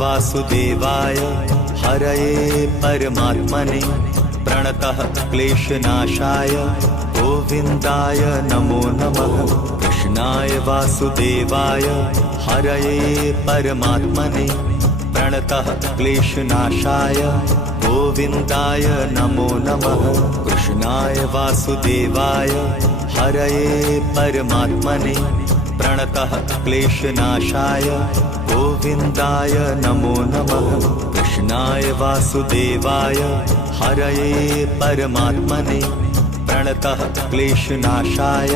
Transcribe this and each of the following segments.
वासुदेवाय हरये परमात्मने प्रणतः क्लेशनाशाय गोविन्दाय नमो नमः। कृष्णाय वासुदेवाय हरये परमात्मने प्रणतः क्लेशनाशाय गोविन्दाय नमो नमः। कृष्णाय वासुदेवाय हरये परमात्मने प्रणतः क्लेशनाशाय गोविन्दाय नमो नमः। कृष्णाय वासुदेवाय हरये परमात्मने प्रणतः क्लेशनाशाय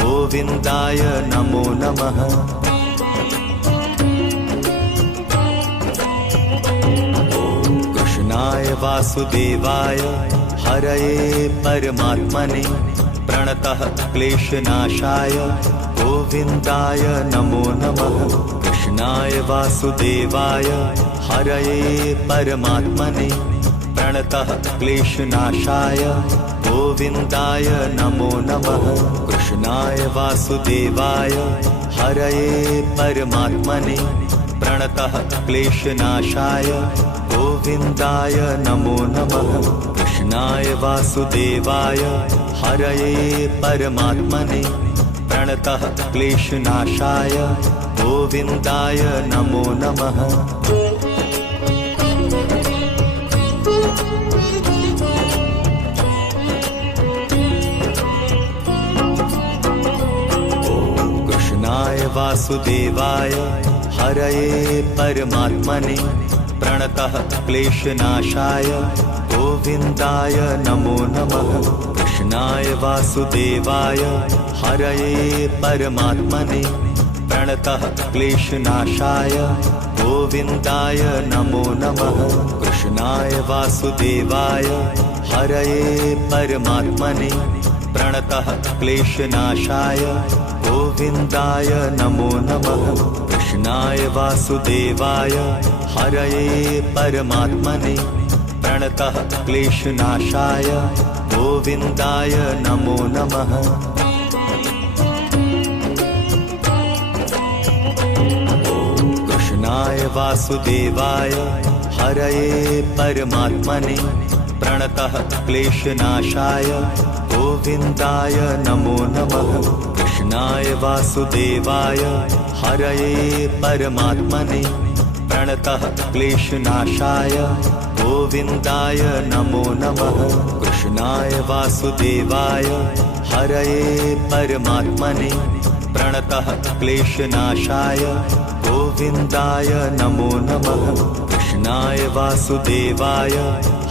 गोविन्दाय नमो नमः। कृष्णाय वासुदेवाय हरये परमात्मने प्रणतः क्लेशनाशाय गोविन्दाय नमो नमः। कृष्णाय वासुदेवाय हरये परमात्मने प्रणतः क्लेशनाशाय गोविन्दाय नमो नमः। कृष्णाय वासुदेवाय हरये परमात्मने प्रणतः क्लेशनाशाय गोविन्दाय नमो नमः। कृष्णाय वासुदेवाय हरये परमात्मने प्रणतः क्लेशनाशाय गोविन्दाय नमो नमः। कृष्णाय वासुदेवाय हरये परमात्मने प्रणतः क्लेशनाशाय गोविन्दाय नमो नमः। कृष्णाय वासुदेवाय हरये परमात्मने प्रणतः क्लेशनाशाय गोविन्दाय नमो नमः। कृष्णाय वासुदेवाय हरये परमात्मने प्रणतः क्लेशनाशाय गोविन्दाय नमो नमः। कृष्णाय वासुदेवाय हरये परमात्मने प्रणतः क्लेशनाशाय गोविन्दाय नमो नमः। कृष्णाय वासुदेवाय हरये परमात्मने प्रणतः क्लेशनाशाय गोविन्दाय नमो नमः। कृष्णाय वासुदेवाय हरये परमात्मने प्रणतः क्लेशनाशाय गोविन्दाय नमो नमः। कृष्णाय वासुदेवाय हरये परमात्मने प्रणतः क्लेशनाशाय गोविन्दाय नमो नमः। कृष्णाय वासुदेवाय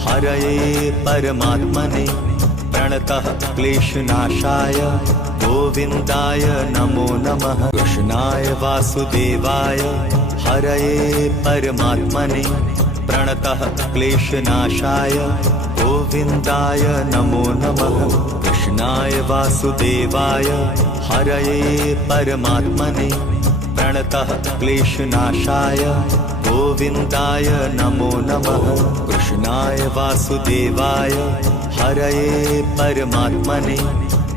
हरये परमात्मने प्रणतः क्लेशनाशाय गोविन्दाय नमो नमः। कृष्णाय वासुदेवाय हरये परमात्मने प्रणतः क्लेशनाशाय गोविन्दाय नमो नमः। कृष्णाय वासुदेवाय हरये परमात्मने प्रणतः क्लेशनाशाय गोविन्दाय नमो नमः। कृष्णाय वासुदेवाय हरये परमात्मने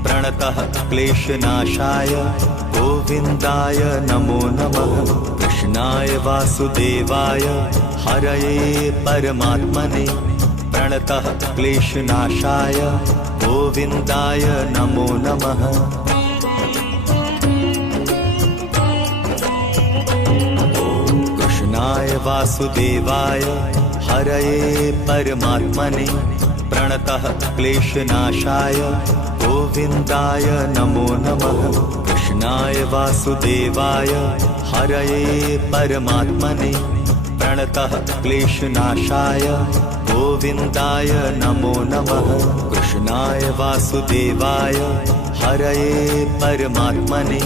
प्रणतः क्लेशनाशाय गोविन्दाय नमो नमः। कृष्णाय वासुदेवाय हरये परमात्मने प्रणतः क्लेशनाशाय गोविन्दाय नमो नमः। कृष्णाय वासुदेवाय हरये परमात्मने प्रणतः क्लेशनाशाय गोविन्दाय नमो नमः। कृष्णाय वासुदेवाय हरये परमात्मने प्रणतः क्लेशनाशाय गोविन्दाय नमो नमः। कृष्णाय वासुदेवाय हरये परमात्मने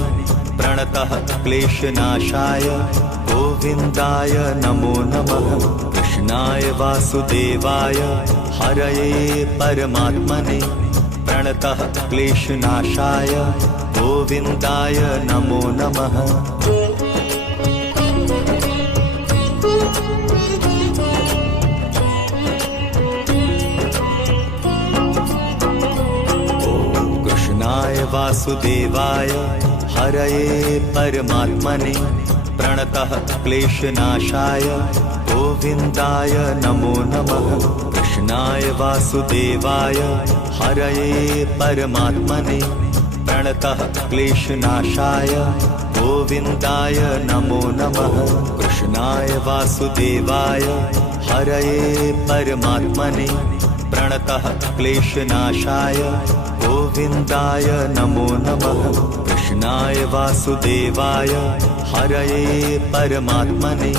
प्रणतः क्लेशनाशाय गोविन्दाय नमो नमः। कृष्णाय वासुदेवाय हरये परमात्मने प्रणतः क्लेशनाशाय गोविन्दाय नमो नमः। कृष्णाय वासुदेवाय हरये परमात्मने प्रणतः क्लेशनाशाय गोविन्दाय नमो नमः। कृष्णाय वासुदेवाय हरये परमात्मने प्रणतः क्लेशनाशाय गोविन्दाय नमो नमः। कृष्णाय वासुदेवाय हरये परमात्मने प्रणतः क्लेशनाशाय गोविन्दाय नमो नमः। कृष्णाय वासुदेवाय हरये परमात्मने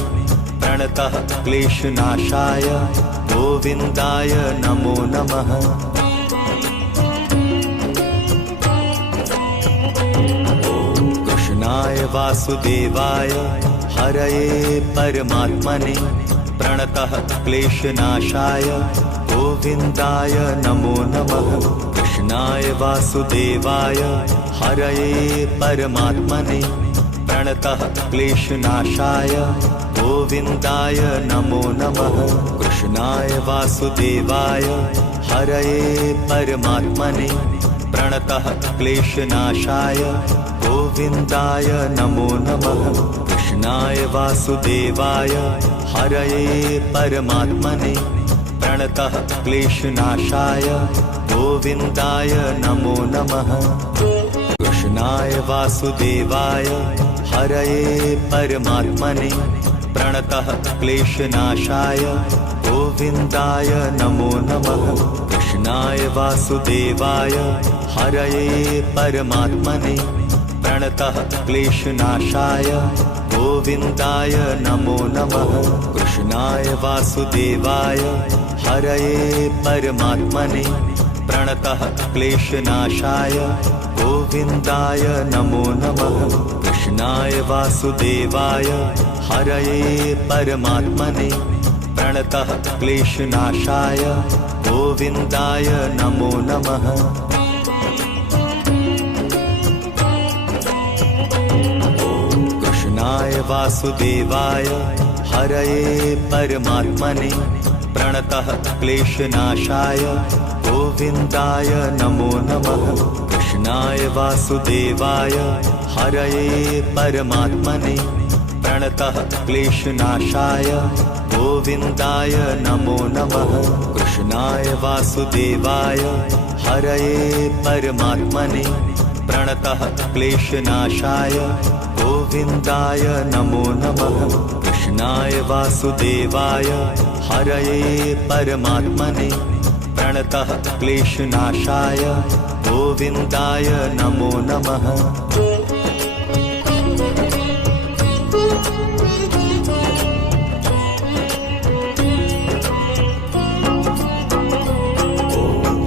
प्रणतः क्लेशनाशाय गोविन्दाय नमो नमः। कृष्णाय वासुदेवाय हरये परमात्मने प्रणतः क्लेशनाशाय गोविन्दाय नमो नमः। कृष्णाय वासुदेवाय हरये परमात्मने प्रणतः क्लेशनाशाय गोविन्दाय नमो नमः। कृष्णाय वासुदेवाय हरये परमात्मने प्रणतः क्लेशनाशाय गोविन्दाय नमो नमः। कृष्णाय वासुदेवाय हरये परमात्मने प्रणतः क्लेशनाशाय गोविन्दाय नमो नमः। कृष्णाय वासुदेवाय हरये परमात्मने प्रणतः क्लेशनाशाय गोविन्दाय नमो नमः। कृष्णाय वासुदेवाय हरये परमात्मने प्रणतः क्लेशनाशाय गोविन्दाय नमो नमः। कृष्णाय वासुदेवाय हरये परमात्मने प्रणतः क्लेशनाशाय गोविन्दाय नमो नमः। कृष्णाय वासुदेवाय हरये परमात्मने प्रणतः क्लेशनाशाय गोविन्दाय नमो नमः। कृष्णाय वासुदेवाय हरये परमात्मने प्रणतः क्लेशनाशाय गोविन्दाय नमो नमः। कृष्णाय वासुदेवाय हरये परमात्मने प्रणतः क्लेशनाशाय गोविन्दाय नमो नमः। कृष्णाय वासुदेवाय हरये परमात्मने प्रणतः क्लेशनाशाय गोविन्दाय नमो नमः। कृष्णाय वासुदेवाय हरये परमात्मने प्रणतः क्लेशनाशाय गोविन्दाय नमो नमः।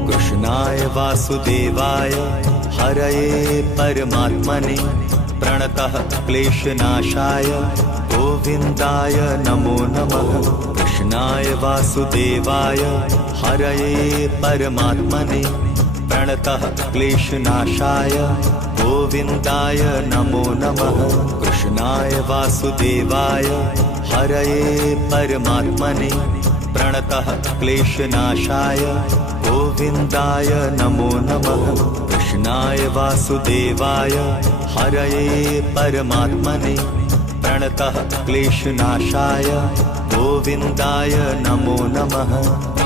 कृष्णाय वासुदेवाय हरये परमात्मने प्रणतः क्लेशनाशाय गोविन्दाय नमो नमः। कृष्णाय वासुदेवाय हरये परमात्मने प्रणतः क्लेशनाशाय गोविन्दाय नमो नमः। कृष्णाय वासुदेवाय हरये परमात्मने प्रणतः क्लेशनाशाय गोविन्दाय नमो नमः। कृष्णाय वासुदेवाय हरये परमात्मने प्रणतः क्लेशनाशाय गोविन्दाय नमो नमः।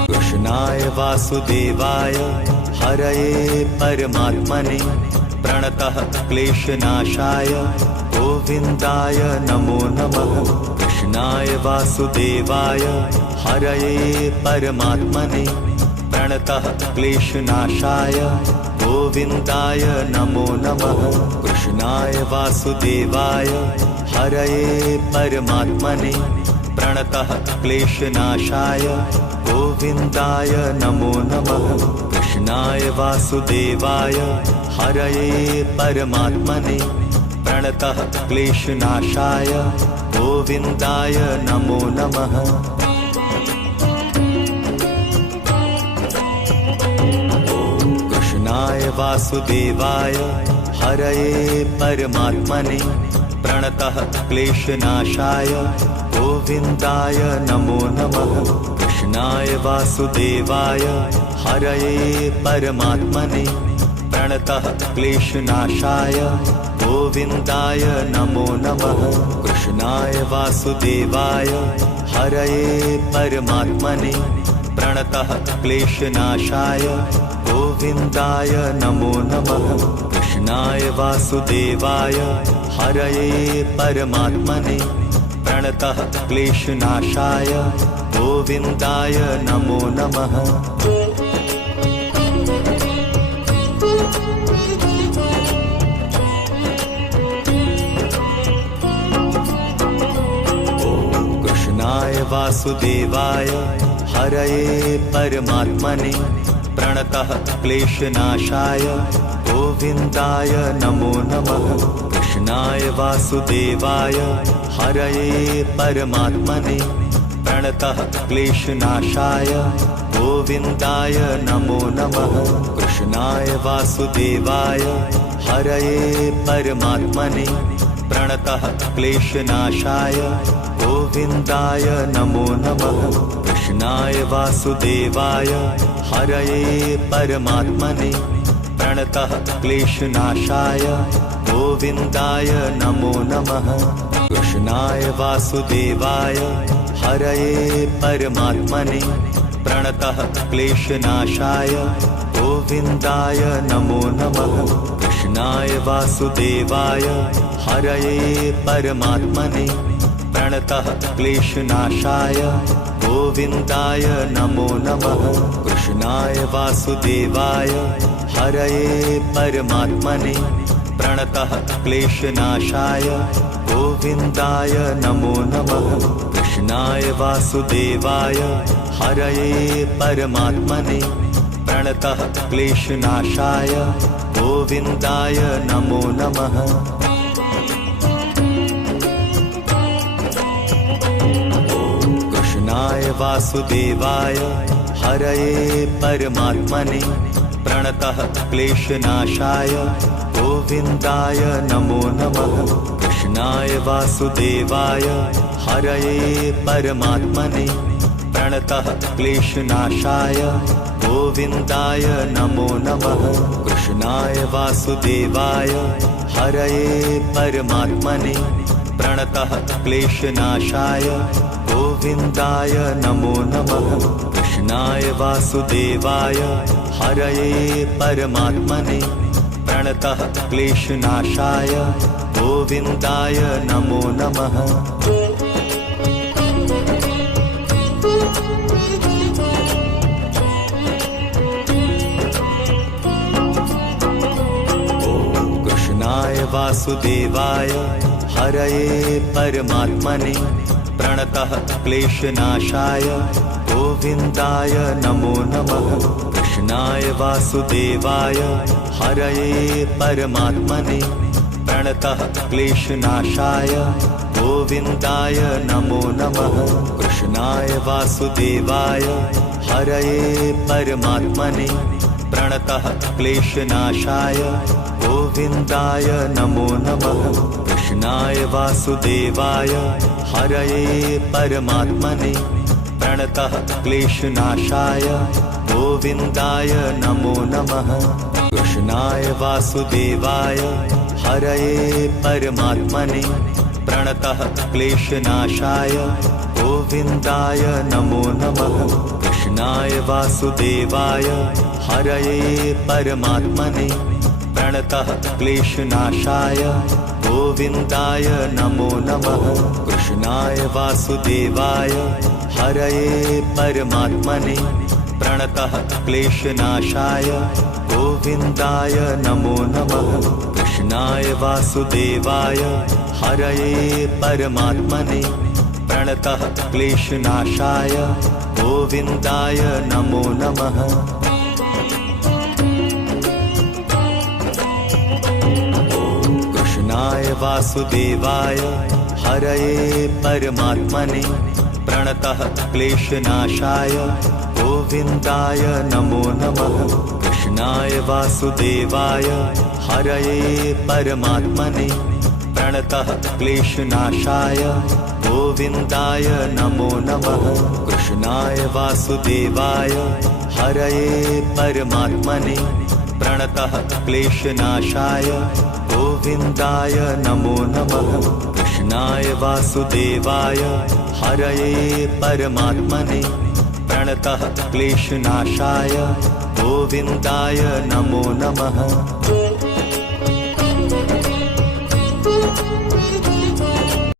कृष्णाय वासुदेवाय हरये परमात्मने प्रणतः क्लेशनाशाय गोविन्दाय नमो नमः। कृष्णाय वासुदेवाय हरये परमात्मने प्रणतः क्लेशनाशाय गोविन्दाय नमो नमः। कृष्णाय वासुदेवाय हरये परमात्मने प्रणतः क्लेशनाशाय गोविन्दाय नमो नमः। कृष्णाय वासुदेवाय हरये परमात्मने प्रणतः क्लेशनाशाय गोविन्दाय नमो नमः। कृष्णाय वासुदेवाय हरये परमात्मने प्रणतः क्लेशनाशाय गोविन्दाय नमो नमः। कृष्णाय वासुदेवाय हरये परमात्मने प्रणतः क्लेशनाशाय गोविन्दाय नमो नमः। कृष्णाय वासुदेवाय हरये परमात्मने प्रणतः क्लेशनाशाय गोविन्दाय नमो नमः। कृष्णाय वासुदेवाय हरये परमात्मने प्रणतः क्लेशनाशाय गोविन्दाय नमो नमः। कृष्णाय वासुदेवाय हरये परमात्मने प्रणतः क्लेशनाशाय गोविन्दाय नमो नमः। कृष्णाय वासुदेवाय हरये परमात्मने प्रणतः क्लेशनाशाय गोविन्दाय नमो नमः। कृष्णाय वासुदेवाय हरये परमात्मने प्रणतः क्लेशनाशाय गोविन्दाय नमो नमः। कृष्णाय वासुदेवाय हरये परमात्मने प्रणतः क्लेशनाशाय गोविन्दाय नमो नमः। कृष्णाय वासुदेवाय हरये परमात्मने प्रणतः क्लेशनाशाय गोविन्दाय नमो नमः। कृष्णाय वासुदेवाय हरये परमात्मने प्रणतः क्लेशनाशाय गोविन्दाय नमो नमः। कृष्णाय वासुदेवाय हरये परमात्मने प्रणतः क्लेशनाशाय गोविन्दाय नमो नमः। कृष्णाय वासुदेवाय हरये परमात्मने प्रणतः क्लेशनाशाय गोविन्दाय नमो नमः। कृष्णाय वासुदेवाय हरये परमात्मने प्रणतः क्लेशनाशाय गोविन्दाय नमो नमः। कृष्णाय वासुदेवाय हरये परमात्मने प्रणतः क्लेशनाशाय गोविन्दाय नमो नमः। कृष्णाय वासुदेवाय हरये परमात्मने प्रणतः क्लेशनाशाय गोविन्दाय नमो नमः। कृष्णाय वासुदेवाय हरये परमात्मने प्रणतः क्लेशनाशाय गोविन्दाय नमो नमः। कृष्णाय वासुदेवाय हरये परमात्मने प्रणतः क्लेशनाशाय गोविन्दाय नमो नमः। कृष्णाय वासुदेवाय हरये परमात्मने प्रणतः क्लेशनाशाय गोविन्दाय नमो नमः। कृष्णाय वासुदेवाय हरये परमात्मने प्रणतः क्लेशनाशाय गोविन्दाय नमो नमः। कृष्णाय वासुदेवाय हरये परमात्मने प्रणतः क्लेशनाशाय गोविन्दाय नमो नमः। कृष्णाय वासुदेवाय हरये परमात्मने प्रणतः क्लेशनाशाय गोविन्दाय नमो नमः। कृष्णाय वासुदेवाय हरये परमात्मने प्रणतः क्लेशनाशाय गोविन्दाय नमो नमः। कृष्णाय वासुदेवाय हरये परमात्मने प्रणतः क्लेशनाशाय गोविन्दाय नमो नमः। कृष्णाय वासुदेवाय हरये परमात्मने प्रणतः क्लेशनाशाय गोविन्दाय नमो नमः। कृष्णाय वासुदेवाय हरये परमात्मने प्रणतः क्लेशनाशाय गोविन्दाय नमो नमः। कृष्णाय वासुदेवाय हरये परमात्मने प्रणतः क्लेशनाशाय गोविन्दाय नमो नमः। कृष्णाय वासुदेवाय हरये परमात्मने प्रणतः क्लेशनाशाय गोविन्दाय नमो नमः कृष्णाय वासुदेवाय हरये परमात्मने प्रणतः क्लेशनाशाय गोविन्दाय नमो नमः